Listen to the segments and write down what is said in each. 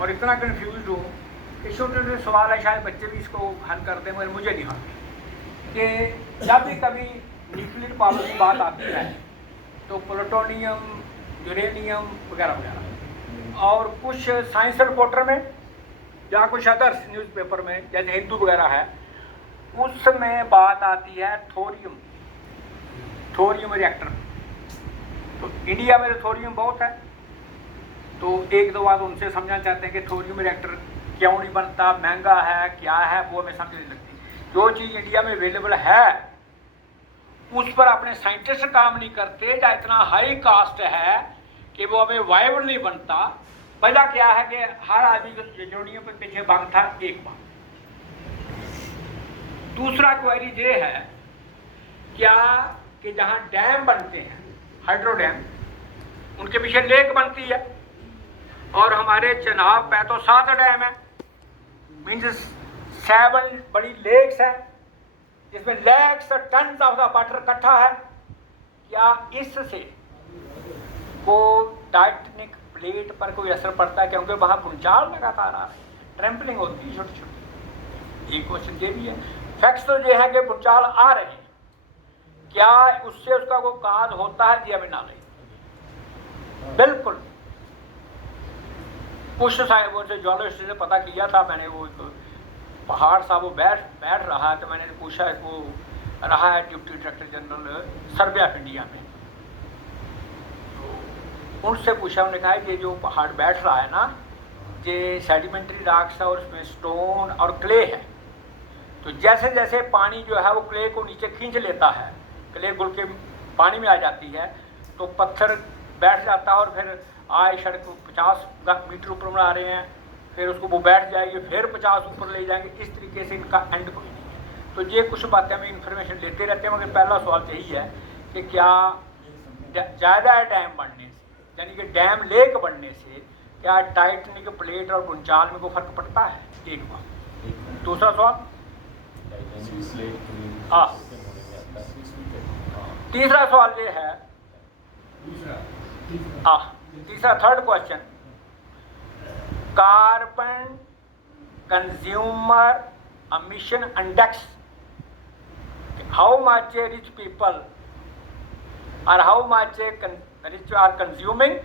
और इतना कंफ्यूज हूँ कि छोटे छोटे सवाल है, शायद बच्चे भी इसको हल कर दें मगर मुझे नहीं हल कि जब भी कभी न्यूक्लियर पावर की बात आती है तो प्लूटोनियम, यूरेनियम वगैरह वगैरह, और कुछ साइंस रिपोर्टर में या कुछ अदर्स न्यूज़पेपर में जैसे हिंदू वगैरह है, उसमें बात आती है थोरियम रिएक्टर। तो इंडिया में थोरियम बहुत है, तो एक दो बात उनसे समझना चाहते हैं कि थोरियम रिएक्टर क्यों नहीं बनता, महंगा है, क्या है, वो हमें समझ नहीं लगती। जो चीज़ इंडिया में अवेलेबल है उस पर अपने साइंटिस्ट काम नहीं करते, या इतना हाई कास्ट है कि वो हमें वायबल नहीं बनता। पहला क्या है कि हर आदमी जोड़ियों पर पीछे भाग था एक बार। दूसरा क्वेरी ये है क्या कि जहाँ डैम बनते हैं, हाइड्रो डैम, उनके पीछे लेक बनती है, और हमारे चनाब पे तो 7 डैम है, मीन्स 7 बड़ी लेक्स है जिसमें lakhs ton of the water इकट्ठा है। क्या इससे को टाइटनिक प्लेट पर कोई असर पड़ता है, क्योंकि वहाँ भूचाल लगातार आ रहे हैं, ट्रैम्पलिंग होती है छोटी छोटी। एक क्वेश्चन ये भी है। फैक्ट्स तो ये है कि भूचाल आ रहे हैं, क्या उससे उसका कोई काज होता है? जी अभी ना नहीं, बिल्कुल। कुछ साहब से ज्वालजिस्ट से पता किया था मैंने, वो पहाड़ सा वो बैठ रहा है, तो मैंने पूछा, वो रहा है deputy director general survey of India में, तो उनसे पूछा, उन्होंने कहा कि जो पहाड़ बैठ रहा है ना, ये सेडिमेंट्री रॉक्स है और उसमें स्टोन और क्ले है, तो जैसे जैसे पानी जो है वो क्ले को नीचे खींच लेता है, क्ले घुल के पानी में आ जाती है, तो पत्थर बैठ जाता है, और फिर आए सड़क 50 मीटर ऊपर में आ रहे हैं, फिर उसको वो बैठ जाएगी, फिर 50 ऊपर ले जाएंगे, इस तरीके से इनका एंड कोई नहीं है। तो ये कुछ बातें हमें इन्फॉर्मेशन लेते रहते हैं, मगर पहला सवाल यही है कि क्या ज़्यादा डैम बनने से, यानी कि डैम लेक बनने से, क्या टाइटनिक प्लेट और भूचाल में कोई फर्क पड़ता है? एक बात। दूसरा सवाल, हाँ, तीसरा सवाल ये है, तीसरा third question, carbon consumer emission index, how much rich people or how much rich are consuming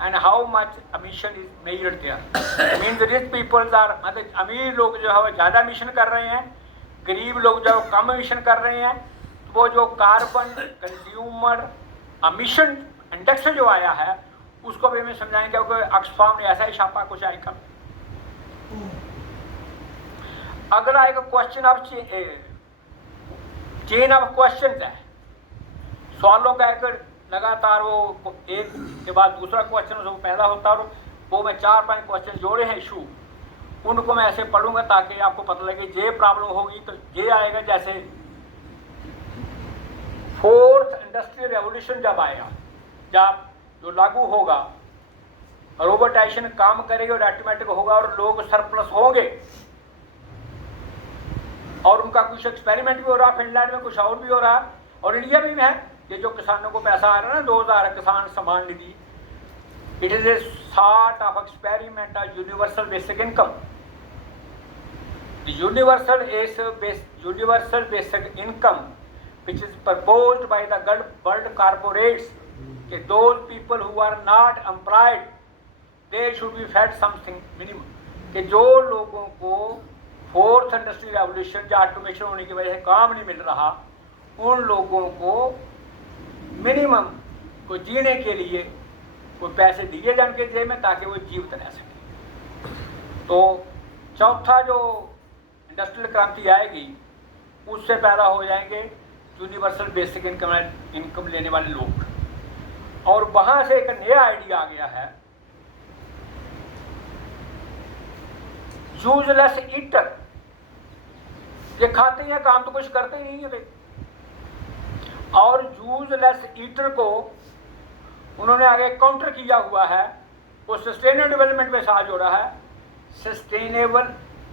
and how much emission is measured there. means rich people are, मतलब अमीर लोग जो है वो ज़्यादा emission कर रहे हैं, गरीब लोग जो है कम emission कर रहे हैं। वो जो कार्बन कंज्यूमर emission इंडेक्स जो आया है उसको भी हमें समझाएंगे, क्योंकि ऑक्सफार्म ने ऐसा ही छापा कुछ आएगा। अगला एक question of chain of question है, सवालों का एक लगातार वो एक के बाद दूसरा क्वेश्चन उसको पैदा होता है, और वो मैं 4-5 क्वेश्चन जोड़े हैं इशू, उनको मैं ऐसे पढ़ूंगा ताकि आपको पता लगे ये प्रॉब्लम होगी तो ये आएगा। जैसे 4th इंडस्ट्रियल रेवोल्यूशन जब आएगा, जब जो लागू होगा, रोबोटाइजेशन काम करेगी और ऑटोमेटिक होगा और लोग सरप्लस होंगे, और उनका कुछ एक्सपेरिमेंट भी हो रहा है, फिनलैंड में कुछ और भी हो रहा है, और इंडिया में भी है। ये जो किसानों को पैसा आ रहा है ना, 2000 Kisan Samman Nidhi, it is a sort of experiment of universal basic income. Universal basic income which is proposed by the world corporates, that those people who are not employed, they should be fed something minimum, कि जो लोगों को 4th industrial revolution या automation होने की वजह से काम नहीं मिल रहा, उन लोगों को मिनिमम को जीने के लिए कोई पैसे दिए जाए उनके जेब में, ताकि वो जीवित रह सके। तो चौथा जो इंडस्ट्रियल क्रांति आएगी उससे पैदा हो जाएंगे यूनिवर्सल बेसिक इनकम लेने वाले लोग, और वहां से एक नया आइडिया आ गया है, यूजलेस ईटर। ये खाते हैं, काम तो कुछ करते ही नहीं है, और यूजलेस ईटर को उन्होंने आगे काउंटर किया हुआ है, वो सस्टेनेबल डेवलपमेंट में साथ जोड़ा है, सस्टेनेबल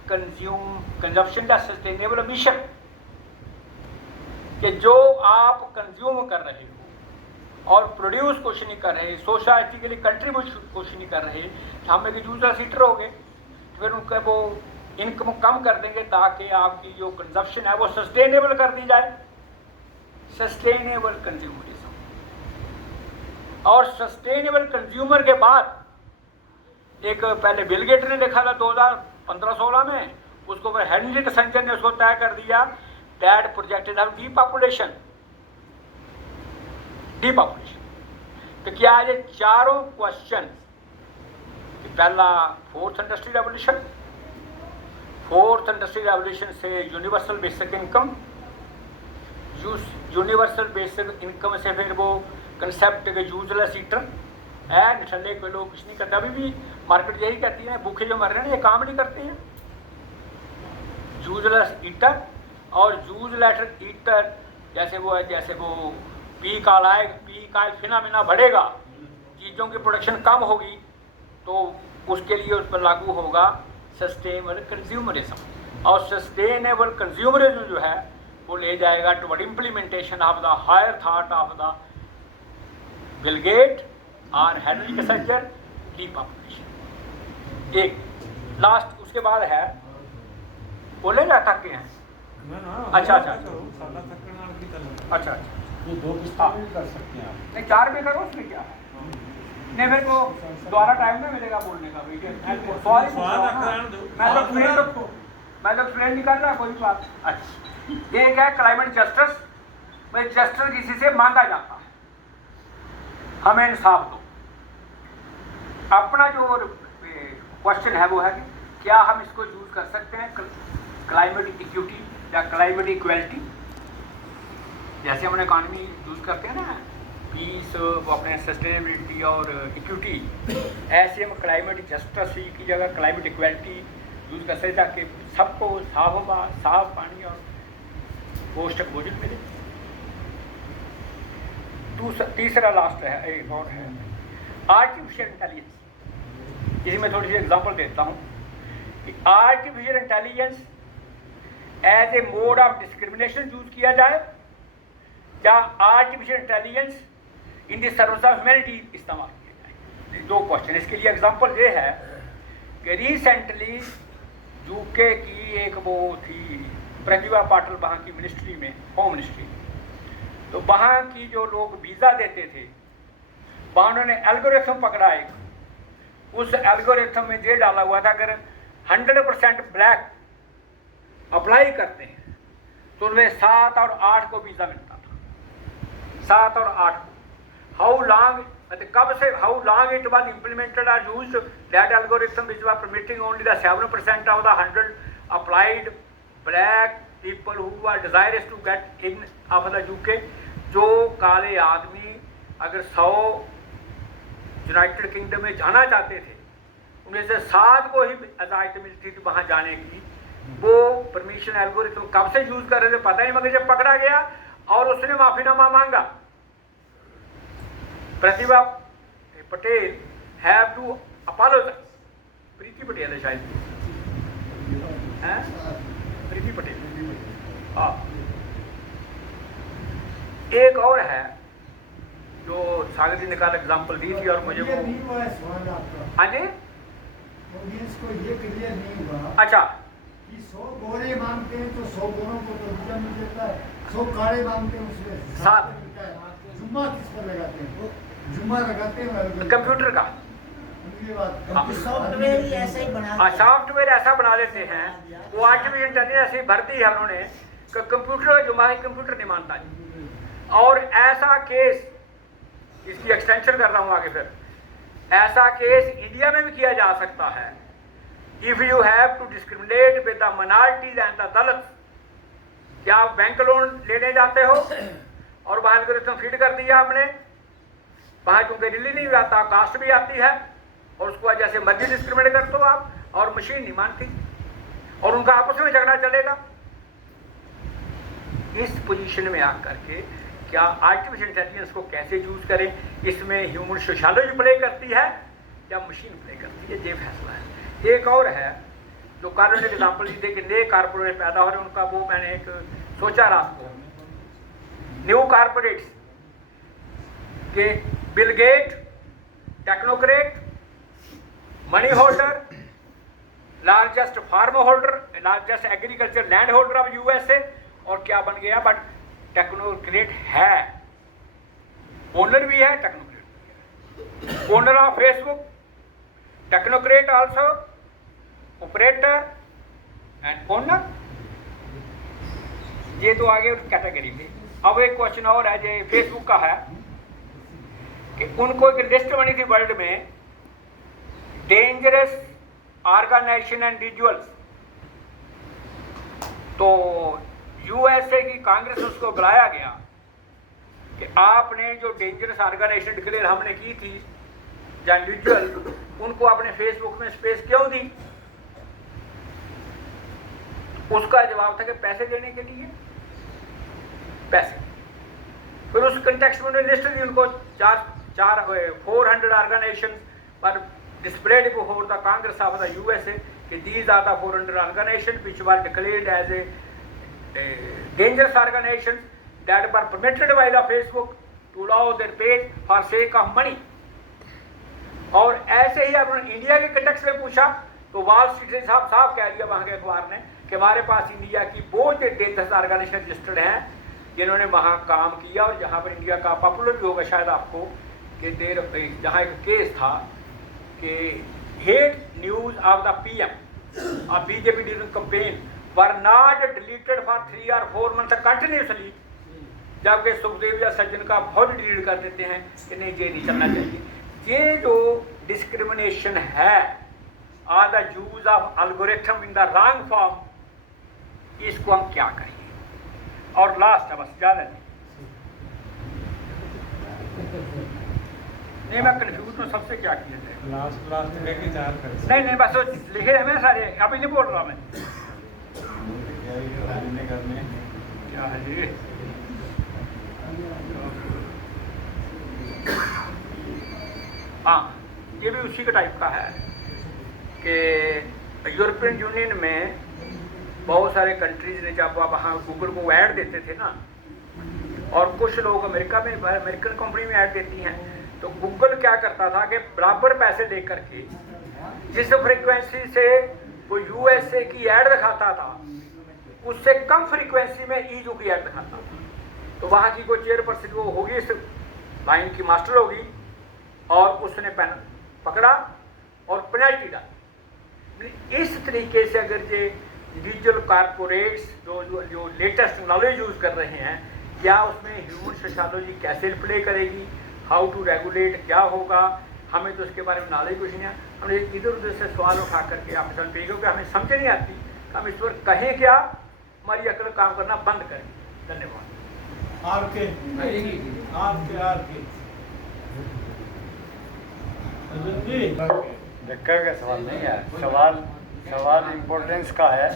कंजप्शन या सस्टेनेबल एमिशन, कि जो आप कंज्यूम कर रहे हो और प्रोड्यूस कुछ नहीं कर रहे, सोसाइटी के लिए कंट्रीब्यूट कुछ नहीं कर रहे, हम एक यूजर सीटर हो गए, फिर उनका वो इनकम कम कर देंगे ताकि आपकी जो कंजप्शन है वो सस्टेनेबल कर दी जाए, सस्टेनेबल कंज्यूमरिज्म। और सस्टेनेबल कंज्यूमर के बाद एक पहले बिल गेट ने लिखा था 2015-16 में, उसको फिर हेनरी किसिंजर ने उसको तय कर दिया, दैट प्रोजेक्टेड ऑफ डीपॉपुलेशन। तो क्या ये चारों क्वेश्चन, पहला fourth industrial revolution, fourth industrial revolution से universal basic income, universal basic income से फिर वो कंसेप्ट के यूजलेस ईटर है, निठल्ले कोई लोग कुछ नहीं करते, अभी भी मार्केट यही कहती है भूखे जो मर रहे हैं ये काम नहीं करते हैं। यूजलेस ईटर और यूजलेस ईटर जैसे वो है, जैसे वो पीक आए फिनोमेना बढ़ेगा, चीज़ों की प्रोडक्शन कम होगी, तो उसके लिए उस पर लागू होगा सस्टेनेबल कंज्यूमरिज्म। और सस्टेनेबल कंज्यूमरिज्म जो है वो ले जाएगा toward implementation of the higher thought of the Bill Gate और हेनरी किसिंजर, डीपॉपुलेशन। एक लास्ट उसके बाद है, बोले जा थके हैं। अच्छा, वो 2 किस्तों में भी कर सकते हैं आप। नहीं 4 में करो, उसमें क्या है। नहीं फिर वो दोबारा टाइम में मिलेगा बोलने का। मैं तो फ्रेंड नहीं कर रहा कोई बात। अच्छा, एक है क्लाइमेट जस्टिस, भाई जस्टिस किसी से मांगा जाता है, हमें इंसाफ दो। अपना जो क्वेश्चन है वो है कि क्या हम इसको यूज कर सकते हैं क्लाइमेट इक्विटी या क्लाइमेट इक्वलिटी, जैसे हमने इकॉनमी यूज करते हैं ना, पीस, वो अपने सस्टेनेबिलिटी और इक्विटी, ऐसे हम क्लाइमेट जस्टिस की जगह क्लाइमेट इक्वलिटी यूज कर सकते ताकि सबको साफ हवा, साफ पानी और पौष्टिक भोजन मिले। तीसरा लास्ट है, एक और है आर्टिफिशियल इंटेलिजेंस। इसी में थोड़ी सी एग्जांपल देता हूँ कि artificial intelligence as a mode of discrimination use किया जाए या artificial intelligence in the service of humanity इस्तेमाल किया जाए। 2 क्वेश्चन। इसके लिए एग्जांपल ये है कि रिसेंटली यूके की एक वो थी प्रतिभा पाटिल, वहाँ की मिनिस्ट्री में, होम मिनिस्ट्री, तो वहाँ की जो लोग वीज़ा देते थे, वहाँ उन्होंने एल्गोरिथम पकड़ा एक, उस एल्गोरिथम में ये डाला हुआ था अगर 100% ब्लैक अप्लाई करते हैं तो उनमें 7 और 8 को वीज़ा मिलता था, 7 और 8 को। हाउ लॉन्ग, कब से, how long it was implemented और used that algorithm which was permitting only the 7% of the 100 applied black people who are desirous to get in of the UK. जो काले आदमी अगर 100 यूनाइटेड किंगडम में जाना चाहते थे, उनमें से 7 को ही इजाज़त मिलती थी वहाँ जाने की। वो परमिशन एल्गोरिथम कब से यूज कर रहे थे पता नहीं, मगर जब पकड़ा गया और उसने माफीनामा मांगा, प्रतिभा पटेल हैव टू अपोलोजाइज, प्रीति पटेल है शायद, प्रीति पटेल, हाँ। एक और है जो सागर जी ने कल एग्जाम्पल दी थी और मुझे वो, हाँ जी, को ये क्लियर नहीं हुआ। अच्छा, कि 100 गोरे मांगते हैं तो 100 गोरों को तो वीजा मिल जाता है, 100 काले मांगते हैं उसमें 7 मिलता है। जुम्मा किस पर लगाते हैं? जुम्मा लगाते हैं कंप्यूटर का सॉफ्टवेयर ही ऐसा ही बना, सॉफ्टवेयर ऐसा बना देते हैं, वो आर्टिफिशियल इंटेलिजेंस ऐसी भर दी है उन्होंने कि कंप्यूटर जुम्मा कंप्यूटर नहीं मानता जी। और ऐसा केस, इसकी एक्सटेंशन कर रहा हूँ आगे, फिर ऐसा केस इंडिया में भी किया जा सकता है। If you have to discriminate with the minorities and the Dalit, क्या आप बैंक लोन लेने जाते हो और वहां एल्गोरिथम फीड कर दिया आपने, वहां चूंकि दिल्ली नहीं आता, कास्ट भी आती है, और उसको जैसे मर्जी डिस्क्रिमिनेट करते हो आप, और मशीन नहीं मानती, और उनका आपस में झगड़ा चलेगा। इस पोजीशन में आकर के क्या आर्टिफिशियल इंटेलिजेंस को कैसे यूज करें, इसमें ह्यूमन सोशियोलॉजी प्ले करती है या मशीन प्ले करती है, ये फैसला है। एक और है जो कारण एग्जाम्पल दी थे कि नए कारपोरेट पैदा हो रहे, उनका वो मैंने एक सोचा रात को, न्यू कारपोरेट्स कि Bill Gate, technocrat, money holder, largest farm holder, largest agriculture land holder of USA, और क्या बन गया, बट टेक्नोक्रेट है, ओनर भी है, टेक्नोक्रेट भी है। Owner of Facebook, technocrat also, operator and owner, ये तो आगे उस कैटेगरी में। अब एक क्वेश्चन और है जो फेसबुक का है कि उनको एक लिस्ट बनी थी वर्ल्ड में डेंजरस ऑर्गेनाइजेशन एंड इंडिविजुअल्स, तो यूएसए की कांग्रेस उसको बुलाया गया कि आपने जो डेंजरस ऑर्गेनाइजेशन डिक्लेयर हमने की थी या इंडिविजुअल, उनको आपने फेसबुक में स्पेस क्यों दी? उसका जवाब था कि पैसे देने के लिए, पैसे। फिर उस कंटेक्स्ट में उन्होंने लिस्ट दी उनको 400 ऑर्गेनाइजेशन पर displayed before the Congress of the USA कि these are the 400 organizations which were declared as a dangerous organizations that were permitted by the Facebook to allow their page for sake of money। और ऐसे ही उन्होंने India के context में पूछा तो wall street से साफ कह दिया वहाँ के अखबार ने कि हमारे पास इंडिया की बहुत डेंजरस ऑर्गेनाइजेशन रजिस्टर्ड हैं जिन्होंने वहाँ काम किया, और जहाँ पर इंडिया का पॉपुलर भी होगा शायद आपको कि जहाँ एक केस था कि hate news of the PM और BJP during campaign were not deleted for 3 or 4 month continuously, जबकि सुखदेव या सज्जन का बहुत डिलीट कर देते हैं कि नहीं ये नहीं चलना चाहिए। ये जो डिस्क्रिमिनेशन है are the use of algorithm in the wrong form, इसको हम क्या करेंगे? और लास्ट है, बस ज़्यादा नहीं, मैं कंफ्यूज हूँ सबसे क्या किया जाए। लास्ट लेके 4 कर नहीं बस वो लिखे हैं मैं सारे, अभी नहीं बोल रहा मैं। क्या है ये? हाँ, ये भी उसी का टाइप का है कि यूरोपियन यूनियन में बहुत सारे कंट्रीज ने जब वहाँ गूगल को ऐड देते थे ना, और कुछ लोग अमेरिका में अमेरिकन कंपनी में ऐड देती हैं, तो गूगल क्या करता था कि बराबर पैसे दे करके जिस फ्रीक्वेंसी से वो यूएसए की ऐड दिखाता था उससे कम फ्रीक्वेंसी में ईयू की ऐड दिखाता था। तो वहाँ की कोई चेयरपर्सन वो होगी, इस लाइन की मास्टर होगी, और उसने पेन पकड़ा और पेनल्टी डाली। इस तरीके से अगर ये इंडिविजुअल कॉरपोरेट्स जो लेटेस्ट टेक्नोलॉजी यूज़ कर रहे हैं, या उसमें ह्यूमन सोशियोलॉजी कैसे प्ले करेगी, हाउ टू रेगुलेट क्या होगा, हमें तो उसके बारे में नॉलेज कुछ नहीं है। हमने इधर उधर से सवाल उठा करके आपके साथ पेश हो, हमें समझ नहीं आती, हम इस पर कहें क्या, हमारी अकल काम करना बंद करें। धन्यवाद। आर के धक्का का सवाल नहीं है, सवाल इम्पोर्टेंस का है।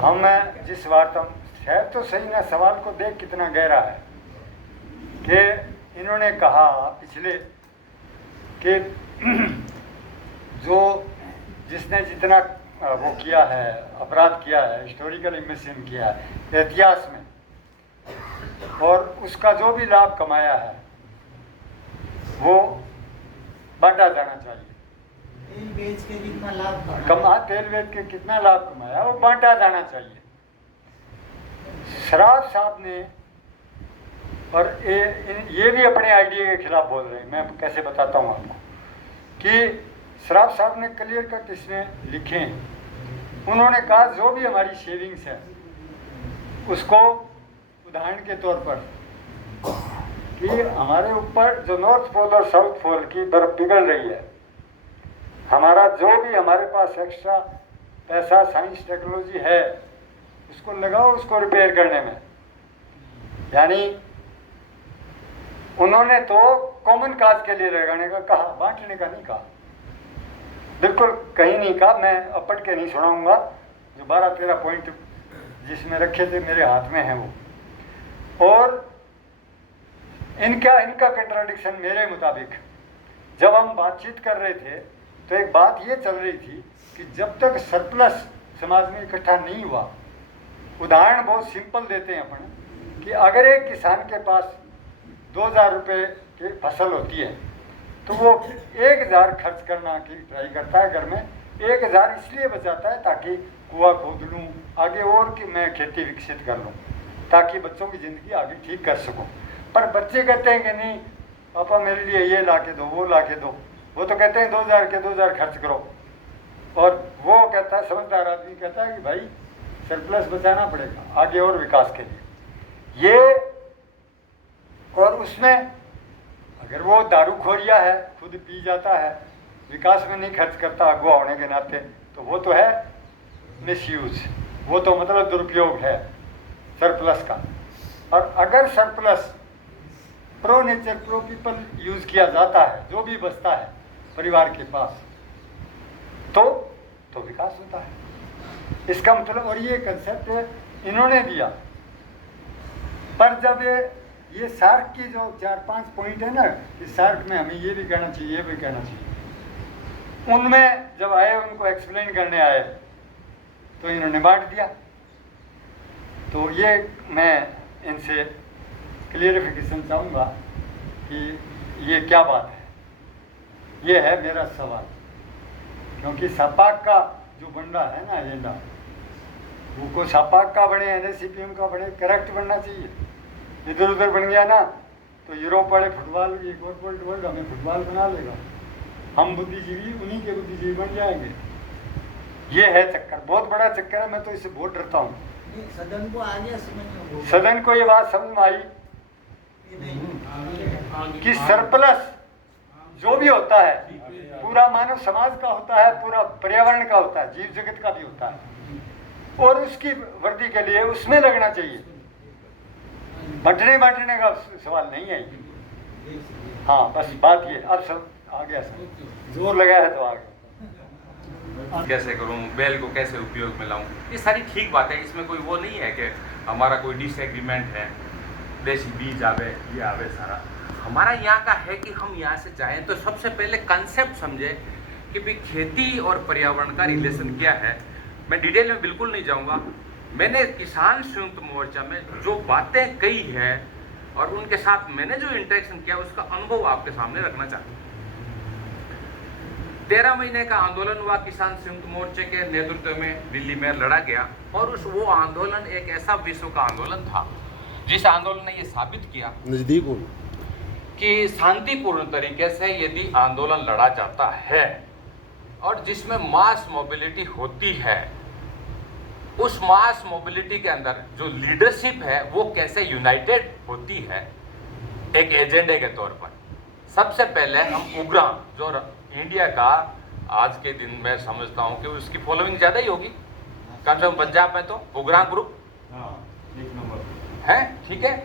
हम जिस बात हम है तो सही ना, सवाल को देख कितना गहरा है कि इन्होंने कहा पिछले कि जो जिसने जितना वो किया है, अपराध किया है, हिस्टोरिकल इमिशन किया है इतिहास में, और उसका जो भी लाभ कमाया है वो बांटा जाना चाहिए। तेल बेच के कितना लाभ तेल बेच के कितना लाभ कमाया वो बांटा जाना चाहिए। शराब साहब ने, और ये भी अपने आइडिया के खिलाफ बोल रहे हैं, मैं कैसे बताता हूँ आपको कि शराब साहब ने क्लियर कट इसमें लिखे हैं। उन्होंने कहा जो भी हमारी सेविंग्स है उसको उदाहरण के तौर पर कि हमारे ऊपर जो नॉर्थ पोल और साउथ पोल की बर्फ पिघल रही है, हमारा जो भी हमारे पास एक्स्ट्रा पैसा साइंस टेक्नोलॉजी है उसको लगाओ उसको रिपेयर करने में। यानी उन्होंने तो कॉमन काज के लिए लगाने का कहा, बांटने का नहीं कहा, बिल्कुल कहीं नहीं कहा। मैं अपट के नहीं सुनाऊंगा, जो 12-13 पॉइंट जिसमें रखे थे मेरे हाथ में है वो। और इनका कंट्राडिक्शन मेरे मुताबिक, जब हम बातचीत कर रहे थे तो एक बात ये चल रही थी कि जब तक सरप्लस समाज में इकट्ठा नहीं हुआ, उदाहरण बहुत सिंपल देते हैं अपन कि अगर एक किसान के पास 2000 रुपये की फसल होती है तो वो 1000 खर्च करना की ट्राई करता है घर में। 1000 इसलिए बचाता है ताकि कुआं खोद लूँ, आगे और कि मैं खेती विकसित कर लूँ, ताकि बच्चों की ज़िंदगी आगे ठीक कर सकूँ। पर बच्चे कहते हैं कि नहीं पापा मेरे लिए ये ला के दो, वो ला के दो। वो तो कहते हैं 2000 के 2000 खर्च करो। और वो कहता है, समझदार आदमी कहता है कि भाई सरप्लस बचाना पड़ेगा आगे और विकास के लिए। ये और उसमें अगर वो दारूखोरिया है, खुद पी जाता है, विकास में नहीं खर्च करता अगुआ होने के नाते, तो वो तो है मिसयूज, वो तो मतलब दुरुपयोग है सरप्लस का। और अगर surplus pro nature pro people use किया जाता है, जो भी बचता है परिवार के पास, तो विकास होता है। इसका मतलब, और ये कंसेप्ट इन्होंने दिया। पर जब ये सार्क की जो 4-5 पॉइंट है ना, इस सार्क में हमें ये भी कहना चाहिए, ये भी कहना चाहिए, उनमें जब आए उनको एक्सप्लेन करने आए तो इन्होंने बांट दिया। तो ये मैं इनसे क्लियरिफिकेशन चाहूँगा कि ये क्या बात है। ये है मेरा सवाल, क्योंकि सपाक का जो बंडा है ना एजेंडा, वो को सपाक का बने, NSCPM का बने, करेक्ट बनना चाहिए। इधर उधर बन गया ना तो यूरोप वाले फुटबॉल की कॉर्पोरेट वर्ल्ड हमें फुटबॉल बना लेगा, हम बुद्धिजीवी उन्हीं के बुद्धिजीवी बन जाएंगे। ये है चक्कर, बहुत बड़ा चक्कर है। मैं तो इससे बहुत डरता हूँ। सदन को आ गया समझ में? सदन को ये बात समझ में आई कि सरप्लस जो भी होता है पूरा मानव समाज का होता है, पूरा पर्यावरण का होता है, जीव जगत का भी होता है, और उसकी वृद्धि के लिए उसमें लगना चाहिए। बांटने का सवाल नहीं है। हाँ, बस बात ये। अब सब आ गया, सर जोर लगाया है तो आ गया। कैसे करूं, बैल को कैसे उपयोग में लाऊं, ये सारी ठीक बात है। इसमें कोई वो नहीं है कि हमारा कोई डिसएग्रीमेंट है, देसी बीज आवे ये आवे। सारा हमारा यहाँ का है कि हम यहाँ से जाएं तो सबसे पहले कंसेप्ट समझे कि भाई खेती और पर्यावरण का रिलेशन क्या है। मैं डिटेल में बिल्कुल नहीं जाऊँगा। मैंने किसान संयुक्त मोर्चा में जो बातें कही है और उनके साथ मैंने जो इंटरेक्शन किया उसका अनुभव आपके सामने रखना चाहता हूँ। 13 महीने का आंदोलन हुआ किसान संयुक्त मोर्चे के नेतृत्व में, दिल्ली में लड़ा गया। और वो आंदोलन एक ऐसा विश्व का आंदोलन था जिस आंदोलन ने ये साबित किया नजदीक कि शांतिपूर्ण तरीके से यदि आंदोलन लड़ा जाता है और जिसमें मास मोबिलिटी होती है, उस मास मोबिलिटी के अंदर जो लीडरशिप है वो कैसे यूनाइटेड होती है एक एजेंडे के तौर पर। सबसे पहले हम उग्रां, जो इंडिया का आज के दिन मैं समझता हूं कि उसकी फॉलोइंग ज़्यादा ही होगी, कम से कम पंजाब में तो उग्रां ग्रुप है, ठीक है।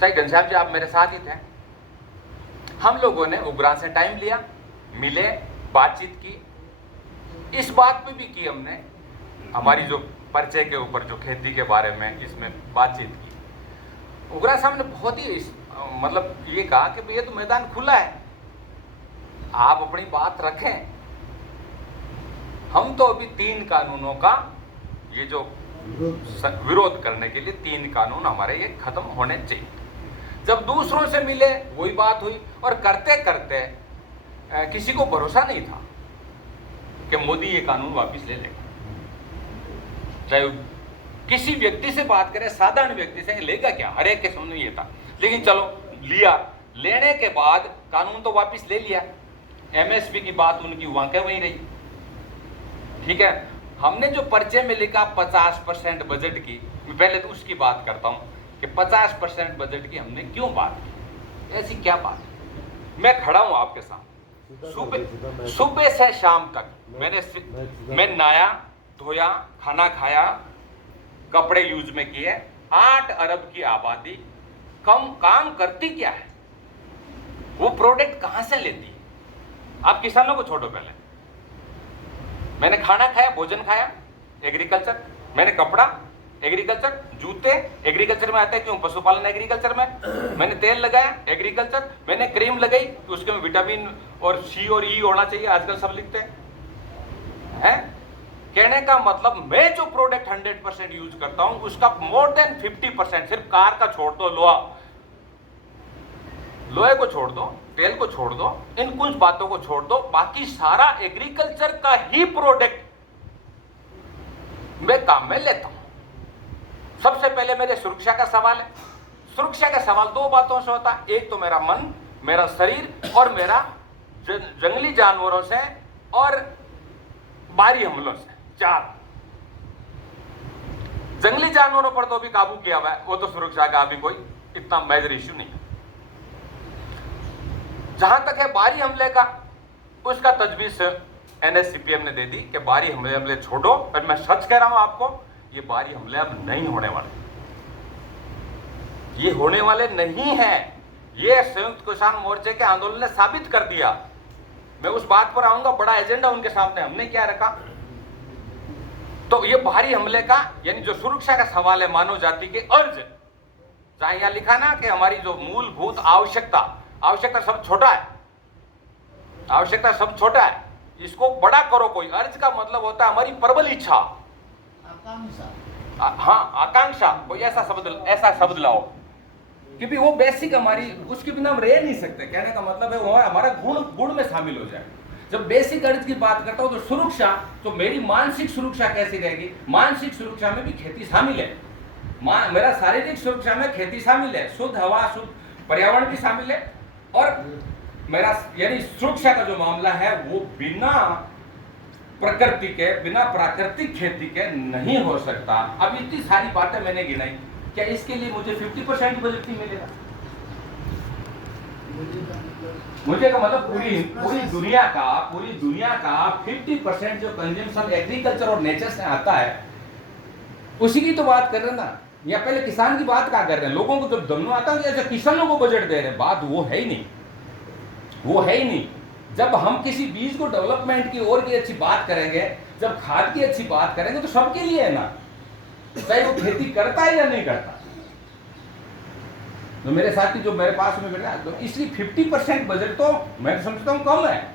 सही, घनश्याम जी आप मेरे साथ ही थे। हम लोगों ने उग्रां से टाइम लिया, मिले, बातचीत की। इस बात पे भी की हमने, हमारी जो पर्चे के ऊपर जो खेती के बारे में इसमें बातचीत की। उग्रा साहब ने बहुत ही मतलब ये कहा कि भैया तो मैदान खुला है, आप अपनी बात रखें। हम तो अभी 3 कानूनों का ये जो विरोध करने के लिए 3 कानून हमारे ये खत्म होने चाहिए। जब दूसरों से मिले वही बात हुई, और करते करते किसी को भरोसा नहीं था कि मोदी ये कानून वापस ले लेगा। चाहे किसी व्यक्ति से बात करें, साधारण व्यक्ति से, लेगा क्या, हर एक के सामने ये था। लेकिन चलो लिया, लेने के बाद कानून तो वापस ले लिया। MSP की बात उनकी वहां के वहीं रही, ठीक है। हमने जो पर्चे में लिखा 50% बजट की, मैं पहले तो उसकी बात करता हूं कि 50% बजट की हमने क्यों बात की, ऐसी क्या बात। मैं खड़ा हूं आपके सामने, सुबह से शाम तक मैं नहाया, धोया, खाना खाया, कपड़े यूज में किए। 8 अरब की आबादी कम काम करती क्या है, वो प्रोडक्ट कहां से लेती है। आप किसानों को छोड़ो, पहले मैंने खाना खाया, भोजन खाया, एग्रीकल्चर, मैंने कपड़ा एग्रीकल्चर, जूते एग्रीकल्चर में आते हैं, क्यों, पशुपालन एग्रीकल्चर में, मैंने तेल लगाया एग्रीकल्चर, मैंने क्रीम लगाई तो उसके में विटामिन और C और E होना चाहिए, आजकल सब लिखते हैं। कहने का मतलब मैं जो प्रोडक्ट 100% यूज करता हूं उसका मोर देन 50%, सिर्फ कार का छोड़ दो, लोहा लोहे को छोड़ दो, तेल को छोड़ दो, इन कुछ बातों को छोड़ दो, बाकी सारा एग्रीकल्चर का ही प्रोडक्ट मैं काम में लेता हूं। सबसे पहले मेरे सुरक्षा का सवाल है। सुरक्षा का सवाल दो बातों से होता है, एक तो मेरा मन, मेरा शरीर और मेरा जंगली जानवरों से और बाहरी हमलों से। चार, जंगली जानवरों पर तो अभी काबू किया हुआ है, वो तो सुरक्षा का अभी कोई इतना मेजर इश्यू नहीं है। जहां तक है बाहरी हमले का, उसका तजवीज NSCPM ने दे दी कि बाहरी हमले छोड़ो, और मैं सच कह रहा हूं आपको, ये बाहरी हमले अब नहीं होने वाले, ये होने वाले नहीं है। ये संयुक्त किसान मोर्चे के आंदोलन ने साबित कर दिया। मैं उस बात पर आऊंगा, बड़ा एजेंडा उनके सामने हमने क्या रखा। तो ये बाहरी हमले का यानी जो सुरक्षा का सवाल है, मानव जाति के अर्ज, चाहे यहां लिखा ना कि हमारी जो मूलभूत आवश्यकता सब छोटा है, आवश्यकता सब छोटा है, इसको बड़ा करो। कोई अर्ज का मतलब होता है हमारी प्रबल इच्छा, आकांक्षा। हाँ आकांक्षा, कोई ऐसा शब्द लाओ, क्योंकि वो बेसिक हमारी, उसके बिना हम रह नहीं सकते। कहने का मतलब है वो हमारा गुण में शामिल हो जाए। जब बेसिक अर्ज की बात करता हूं तो सुरक्षा, तो मेरी मानसिक सुरक्षा कैसी रहेगी? मानसिक सुरक्षा में भी खेती शामिल है, मेरा शारीरिक सुरक्षा में खेती शामिल है, शुद्ध हवा, शुद्ध पर्यावरण भी शामिल है, और मेरा यानी सुरक्षा का जो मामला है वो बिना प्रकृति के, बिना प्राकृतिक खेती के नहीं हो सकता। अब इतनी सारी बातें मैंने गिनाई, क्या इसके लिए मुझे 50% बजट ही मिलेगा? मुझे का मतलब पूरी दुनिया का 50% जो कंजम्पशन एग्रीकल्चर और नेचर से आता है, उसी की तो बात कर रहे हैं ना। या पहले किसान की बात क्या कर रहे हैं? लोगों को जब दमन आता है कि किसानों को बजट दे रहे हैं, बात वो है ही नहीं, वो है ही नहीं। जब हम किसी बीज को डेवलपमेंट की ओर की अच्छी बात करेंगे, जब खाद की अच्छी बात करेंगे, तो सबके लिए है ना, चाहे वो खेती करता है या नहीं करता। तो मेरे साथी जो मेरे पास में बैठा, तो इसलिए 50% बजट तो मैं समझता हूं कम है,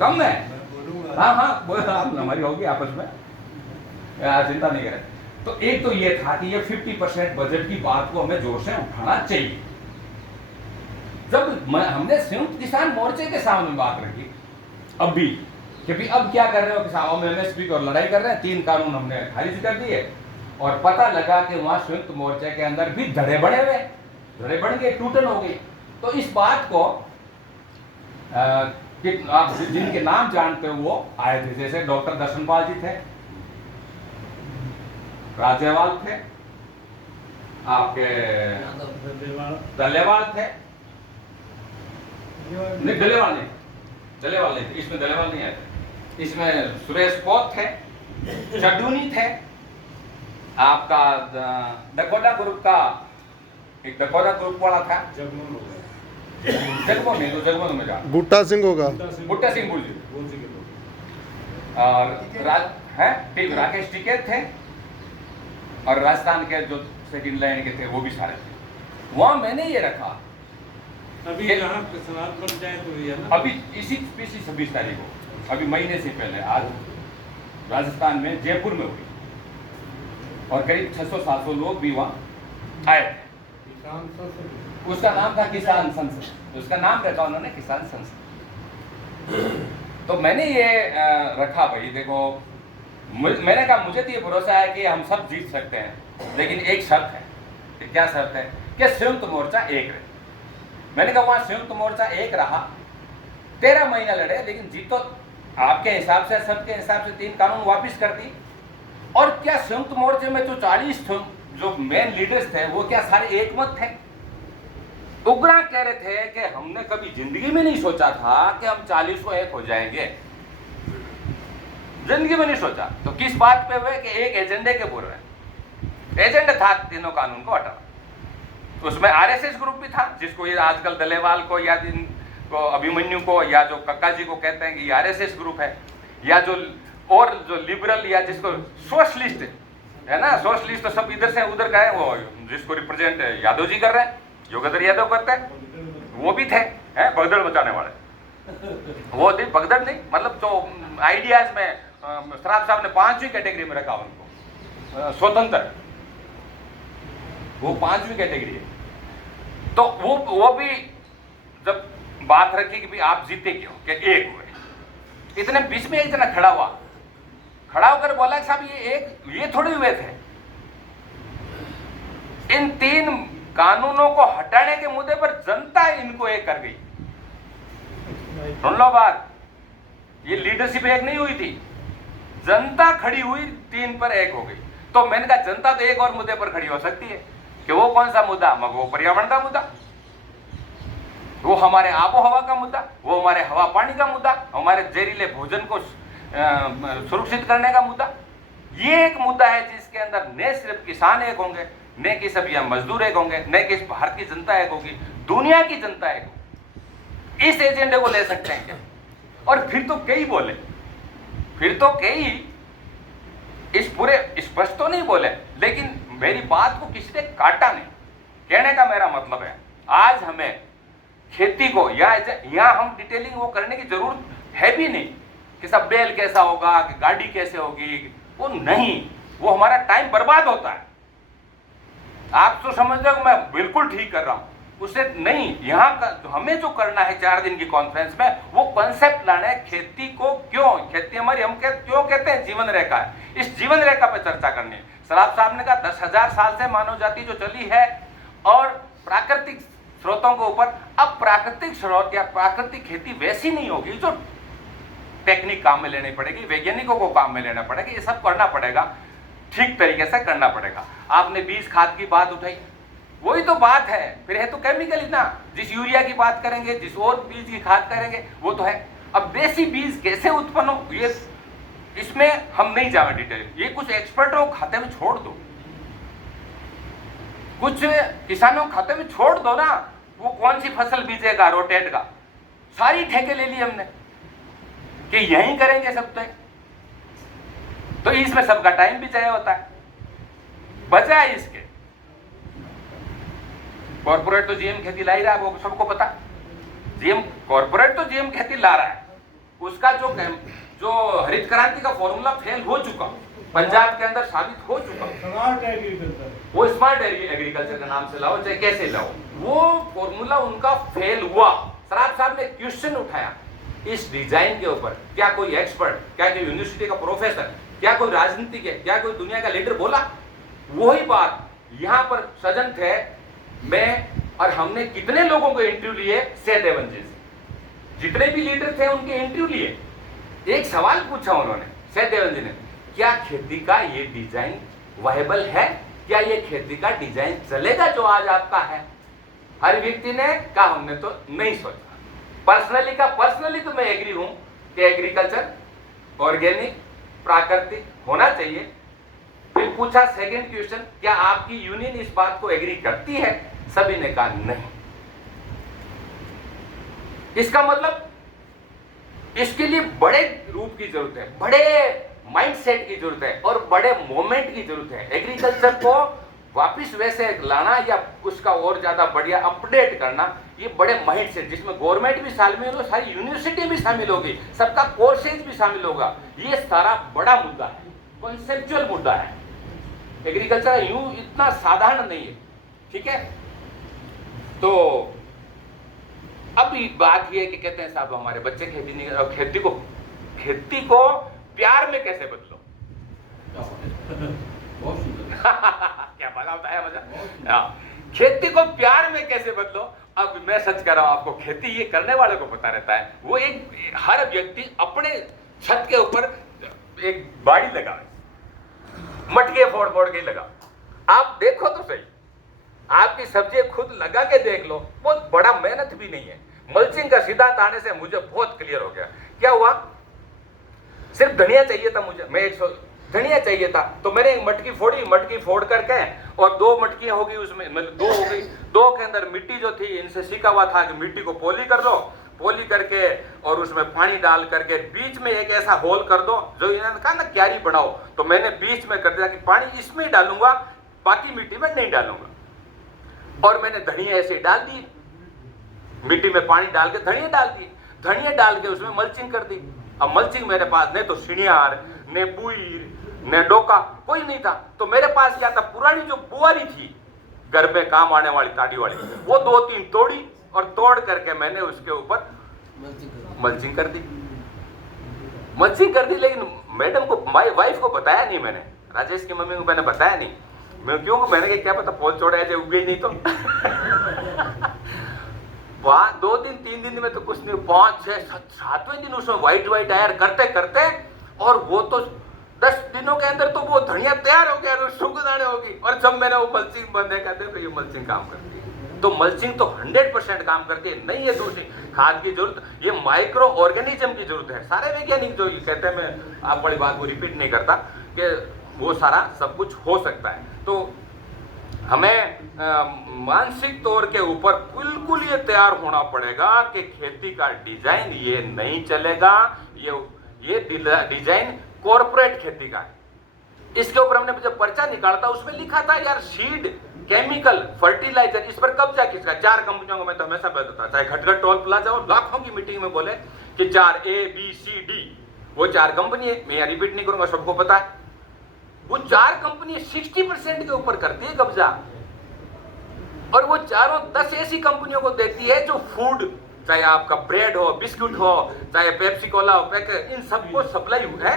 कम है। हाँ आप हमारी होगी आपस में, चिंता नहीं करें। तो एक तो ये था कि ये 50% बजट की बात को हमें जोर से उठाना चाहिए। जब हमने संयुक्त किसान मोर्चे के सामने बात रखी, अब भी, क्योंकि अब क्या कर रहे हो किसान, हम MSP को लड़ाई कर रहे हैं, 3 कानून हमने खारिज कर दिए, और पता लगा कि वहां संयुक्त मोर्चे के अंदर भी धड़े बने हुए, धड़े बन गए, टूटन हो गई। तो इस बात को आप जिनके नाम जानते हो वो आए थे, जैसे डॉक्टर दर्शनपाल जी थे, राजेवाल थे, आपके दलेवाल थे, नहीं दलेवाल नहीं थे, इसमें दलेवाल नहीं आए थे, इसमें सुरेश पोत थे, चड्डूनी थे, आपका डकोटा ग्रुप का एक डकोटा ग्रुप वाला था, जगमोहन नहीं, तो जगमोहन में जा बूटा सिंह होगा, बुट्टा सिंह बुल जी, और राकेश टिकैत थे, और राजस्थान के जो सेकंड लाइन के थे वो भी सारे थे। वहां मैंने ये रखा, अभी यहाँ सनात बन जाए तो ये ना, अभी इसी 26 तारीख को, अभी महीने से पहले, आज राजस्थान में जयपुर में हुई, और करीब 600-700 लोग भी वहां आए थे। उसका नाम था किसान संसद, उसका नाम रखा उन्होंने किसान संसद। तो मैंने ये रखा, भाई देखो, मैंने कहा मुझे तो ये भरोसा है कि हम सब जीत सकते हैं, लेकिन एक शर्त है। कि क्या शर्त है? कि संयुक्त मोर्चा एक रहे। मैंने कहा वहां संयुक्त मोर्चा एक रहा, 13 महीना लड़े, लेकिन जीत तो आपके हिसाब से, सबके हिसाब से 3 कानून वापिस कर दी। और क्या संयुक्त मोर्चे में जो 40 जो मेन लीडर्स थे वो क्या सारे एक मत थे? उग्रा कह रहे थे कि हमने कभी जिंदगी में नहीं सोचा था कि हम 40 को एक हो जाएंगे, जिंदगी में नहीं सोचा। तो किस बात पे हुए? कि एक एजेंडे के बोल रहे, एजेंडा था तीनों कानून को हटाना। उसमें RSS ग्रुप भी था, जिसको ये आजकल दलेवाल को या इनको अभिमन्यु को या जो कक्का जी को कहते हैं कि ये RSS ग्रुप है, या जो और जो लिबरल या जिसको सोशलिस्ट है ना, सोशलिस्ट तो सब इधर से उधर का है, वो जिसको रिप्रेजेंट यादव जी कर रहे हैं, योगेंद्र यादव करते हैं, वो भी थे, हैं भगदड़ मचाने वाले। वो थी भगदड़ नहीं, मतलब जो आइडियाज में सराफ साहब ने 5वीं कैटेगरी में रखा उनको, स्वतंत्र, वो 5वीं कैटेगरी है। तो वो भी जब बात रखी कि भाई आप जीते क्यों, कि एक हुए, इतने बीच में एक जना खड़ा होकर बोला कि साहब ये थोड़े हुए थे, इन 3 कानूनों को हटाने के मुद्दे पर जनता इनको एक कर गई। सुन लो बात, ये लीडरशिप एक नहीं हुई थी, जनता खड़ी हुई 3 पर एक हो गई। तो मैंने कहा जनता तो एक और मुद्दे पर खड़ी हो सकती है, कि वो कौन सा मुद्दा, मगर वो पर्यावरण का मुद्दा, वो हमारे आबो हवा का मुद्दा, वो हमारे हवा पानी का मुद्दा, हमारे जहरीले भोजन को सुरक्षित करने का मुद्दा। ये एक मुद्दा है जिसके अंदर न सिर्फ किसान एक होंगे, न कि सब यहाँ मजदूर एक होंगे, न कि भारत की जनता एक होगी, दुनिया की जनता एक होगी। इस एजेंडे को ले सकते हैं क्या? और फिर तो कई बोले, फिर तो कई इस पूरे स्पष्ट तो नहीं बोले, लेकिन मेरी बात को किसी ने काटा नहीं। कहने का मेरा मतलब है, आज हमें खेती को या हम डिटेलिंग वो करने की जरूरत है भी नहीं कि सब बेल कैसा होगा, कि गाड़ी कैसे होगी, वो नहीं, वो हमारा टाइम बर्बाद होता है। आप तो समझ रहे हो मैं बिल्कुल ठीक कर रहा हूं, उसे नहीं। यहाँ हमें जो करना है 4 दिन की कॉन्फ्रेंस में, वो कॉन्सेप्ट लाना है खेती को क्यों, खेती हमारी क्यों कहते हैं जीवन रेखा है, इस जीवन रेखा पे चर्चा करनी है। सराफ साहब ने कहा 10,000 साल से मानव जाति जो चली है और प्राकृतिक स्रोतों के ऊपर, अब प्राकृतिक स्रोत या प्राकृतिक खेती वैसी नहीं होगी, जो टेक्निक काम में लेनी पड़ेगी, वैज्ञानिकों को काम में लेना पड़ेगा, ये सब करना पड़ेगा, ठीक तरीके से करना पड़ेगा। आपने बीज खाद की बात उठाई, वही तो बात है, फिर है तो केमिकल ही ना। जिस यूरिया की बात करेंगे, जिस और बीज की खाद करेंगे, वो तो है। अब देसी बीज कैसे उत्पन्न हो, ये इसमें हम नहीं जाएंगे डिटेल, ये कुछ एक्सपर्टों खाते में छोड़ दो, कुछ किसानों खाते में छोड़ दो ना। वो कौन सी फसल बीजेगा, रोटेट का, सारी ठेके ले ली हमने कि यही करेंगे सब तय। तो इसमें सबका टाइम भी चाहिए होता है, बजाय इसके कॉर्पोरेट तो जीएम खेती ला ही रहा है, वो सबको पता। कॉर्पोरेट तो जीएम खेती ला रहा है, उसका जो हरित क्रांति का फॉर्मूला फेल हो चुका, पंजाब के अंदर साबित हो चुका। स्मार्ट एग्रीकल्चर, वो स्मार्ट एग्रीकल्चर के नाम से लाओ चाहे कैसे लाओ, वो फॉर्मूला उनका फेल हुआ। सराफ साहब ने क्वेश्चन उठाया इस डिजाइन के ऊपर, क्या कोई एक्सपर्ट, क्या कोई यूनिवर्सिटी का प्रोफेसर, क्या कोई राजनीतिक है, क्या कोई दुनिया का लीडर बोला? वही बात यहां पर सजन थे, मैं और हमने कितने लोगों को इंटरव्यू लिए, सहदेवन जी से, जितने भी लीडर थे उनके इंटरव्यू लिए। एक सवाल पूछा उन्होंने, सहदेवन जी ने, क्या खेती का ये डिजाइन वायबल है, क्या ये खेती का डिजाइन चलेगा जो आज आपका है? हर व्यक्ति ने कहा हमने तो नहीं सोचा। पर्सनली तो मैं एग्री हूं कि एग्रीकल्चर ऑर्गेनिक प्राकृतिक होना चाहिए। फिर पूछा सेकंड क्वेश्चन, क्या आपकी यूनियन इस बात को एग्री करती है? सभी ने कहा नहीं। इसका मतलब इसके लिए बड़े रूप की जरूरत है, बड़े माइंडसेट की जरूरत है और बड़े मोमेंट की जरूरत है। एग्रीकल्चर को वापस वैसे लाना या उसका और ज्यादा बढ़िया अपडेट करना, ये बड़े माइंडसेट, जिसमें गवर्नमेंट भी शामिल होगी, सारी यूनिवर्सिटी भी शामिल होगी, सबका कोर्सेज भी शामिल होगा। ये सारा बड़ा मुद्दा है, कॉन्सेप्चुअल मुद्दा है। एग्रीकल्चर यूं इतना साधारण नहीं है, ठीक है। तो अब बात ये है कि कहते हैं साहब हमारे बच्चे खेती नहीं, और खेती को प्यार में कैसे बदलो? बहुत सुंदर क्या मजा होता है, मजा। खेती को प्यार में कैसे बदलो? अब मैं सच कह रहा हूं आपको, खेती ये करने वाले को पता रहता है। वो एक हर व्यक्ति अपने छत के ऊपर एक बाड़ी लगा, मटके फोड़ फोड़ के लगा, आप देखो तो सही, आपकी सब्जी खुद लगा के देख लो, बहुत बड़ा मेहनत भी नहीं है। मल्चिंग का सिद्धांत आने से मुझे बहुत क्लियर हो गया। क्या हुआ, सिर्फ धनिया चाहिए था मुझे, मैं 100 धनिया चाहिए था, तो मैंने एक मटकी फोड़ी, मटकी फोड़ करके और 2 मटकियां हो गई उसमें, मतलब 2 हो गई। 2 के अंदर मिट्टी जो थी, इनसे सीखा हुआ था कि मिट्टी को पोली कर लो, पोली करके और उसमें पानी डाल करके बीच में एक ऐसा होल कर दो, जो इन्होंने कहा ना क्यारी बनाओ, तो मैंने बीच में कर दिया कि पानी इसमें डालूंगा, बाकी मिट्टी में नहीं डालूंगा। और मैंने धनिया ऐसे डाल दी, मिट्टी में पानी डाल के धनिया डाल दी, धनिया डाल के उसमें मल्चिंग कर दी। अब मल्चिंग मेरे पास नहीं तो सीढ़ियार, ने बुईर, ने डोका, कोई नहीं था, तो मेरे पास क्या था, पुरानी जो बुआरी थी, घर में काम आने वाली ताड़ी वाली, वो 2-3 तोड़ी और तोड़ करके मैंने उसके ऊपर मल्चिंग कर दी। मल्चिंग कर दी, लेकिन मैडम को, माई वाइफ को बताया नहीं मैंने, राजेश की मम्मी को मैंने बताया नहीं। मैं क्यों, मैंने कहा क्या पता पौध छोड़ा है, उग गई नहीं तो। वहां 2 दिन 3 दिन में तो कुछ नहीं, 5, 6, 7वें दिन उसमें व्हाइट आयर करते करते, और वो तो 10 दिनों के अंदर तो वो धनिया तैयार हो गया, सुगंधाने होगी। और जब मैंने वो मल्चिंग बंद कहते तो ये मल्चिंग काम करती है। तो मल्चिंग तो 100% काम करती है, नहीं है दूसरी खाद की जरूरत, ये माइक्रो ऑर्गेनिज्म की जरूरत है। सारे वैज्ञानिक जो ये कहते हैं, मैं आप बड़ी बात को रिपीट नहीं करता, कि वो सारा सब कुछ हो सकता है। तो हमें मानसिक तौर के ऊपर बिल्कुल ये तैयार होना पड़ेगा कि खेती का डिजाइन ये नहीं चलेगा, ये डिजाइन कॉर्पोरेट खेती का है। इसके ऊपर हमने जब पर्चा निकाला था, उसमें लिखा था यार सीड, केमिकल, फर्टिलाइजर, इस पर कब्जा किसका? 4 कंपनियों को मैं तो हमेशा बताता था, चाहे खटखट टोल प्लाजा हो, लाखों की मीटिंग में बोले कि 4 ABCD, वो 4 कंपनी है। मैं रिपीट नहीं करूंगा, सबको पता है। वो 4 कंपनी 60% के ऊपर करती है कब्जा, और वो चारों 10 ऐसी कंपनियों को देती है जो फूड, चाहे आपका ब्रेड हो, बिस्कुट हो, चाहे पेप्सी कोला हो, पैकेट, इन सबको सप्लाई है,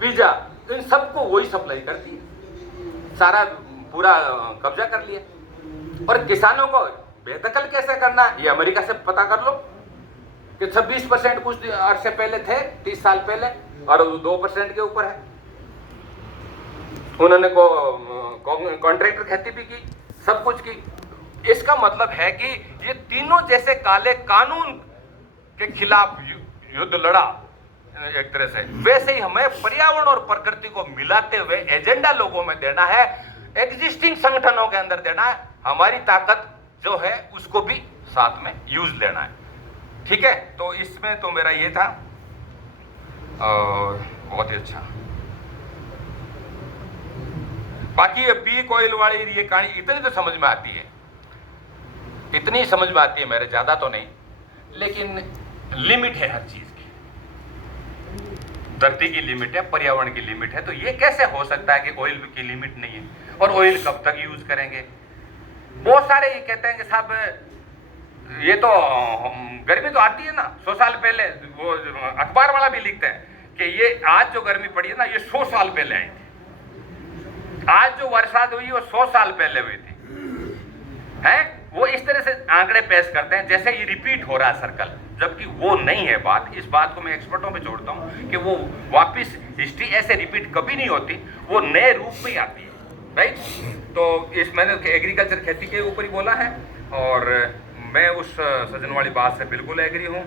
पिज्जा, इन सबको वही सप्लाई करती है। सारा पूरा कब्जा कर लिया। और किसानों को बेदखल कैसे करना, ये अमेरिका से पता कर लो कि 26% कुछ अरसे पहले थे, 30 साल पहले, और 2% के ऊपर है। उन्होंने कॉन्ट्रैक्टर खेती भी की, सब कुछ की। इसका मतलब है कि ये तीनों जैसे काले कानून के खिलाफ युद्ध लड़ा एक तरह से, वैसे ही हमें पर्यावरण और प्रकृति को मिलाते हुए एजेंडा लोगों में देना है, एग्जिस्टिंग संगठनों के अंदर देना है, हमारी ताकत जो है उसको भी साथ में यूज लेना है। ठीक है, तो इसमें तो मेरा ये था, और बहुत ही अच्छा। बाकी ये पी ऑयल वाली ये कहानी इतनी तो समझ में आती है, इतनी समझ में आती है मेरे, ज्यादा तो नहीं, लेकिन लिमिट है हर चीज की। धरती की लिमिट है, पर्यावरण की लिमिट है, तो ये कैसे हो सकता है कि ऑयल की लिमिट नहीं है? और ऑयल कब तक यूज करेंगे? बहुत सारे ये कहते हैं कि साहब ये तो गर्मी तो आती है ना 100 साल पहले, वो अखबार वाला भी लिखता है कि ये आज जो गर्मी पड़ी है ना, ये 100 साल पहले आई थी। आज जो बरसात हुई वो 100 साल पहले हुई थी, है? वो इस तरह से आंकड़े पेश करते हैं जैसे ये रिपीट हो रहा है सर्कल, जबकि वो नहीं है बात। इस बात को मैं एक्सपर्टों पे छोड़ता हूँ कि वो वापस हिस्ट्री ऐसे रिपीट कभी नहीं होती, वो नए रूप में आती है, राइट? तो इस मैंने एग्रीकल्चर खेती के ऊपर ही बोला है, और मैं उस सजन वाली बात से बिल्कुल एग्री हूँ।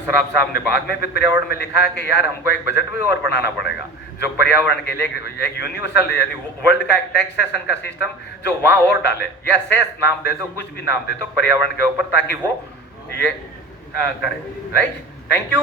सराफ साहब ने बाद में भी पर्यावरण में लिखा है कि यार हमको एक बजट भी और बनाना पड़ेगा जो पर्यावरण के लिए एक यूनिवर्सल यानी वर्ल्ड का एक टैक्सेशन का सिस्टम जो वहाँ और डाले, या सेस नाम दे दो, कुछ भी नाम दे दो पर्यावरण के ऊपर, ताकि वो ये करे, राइट? Thank you.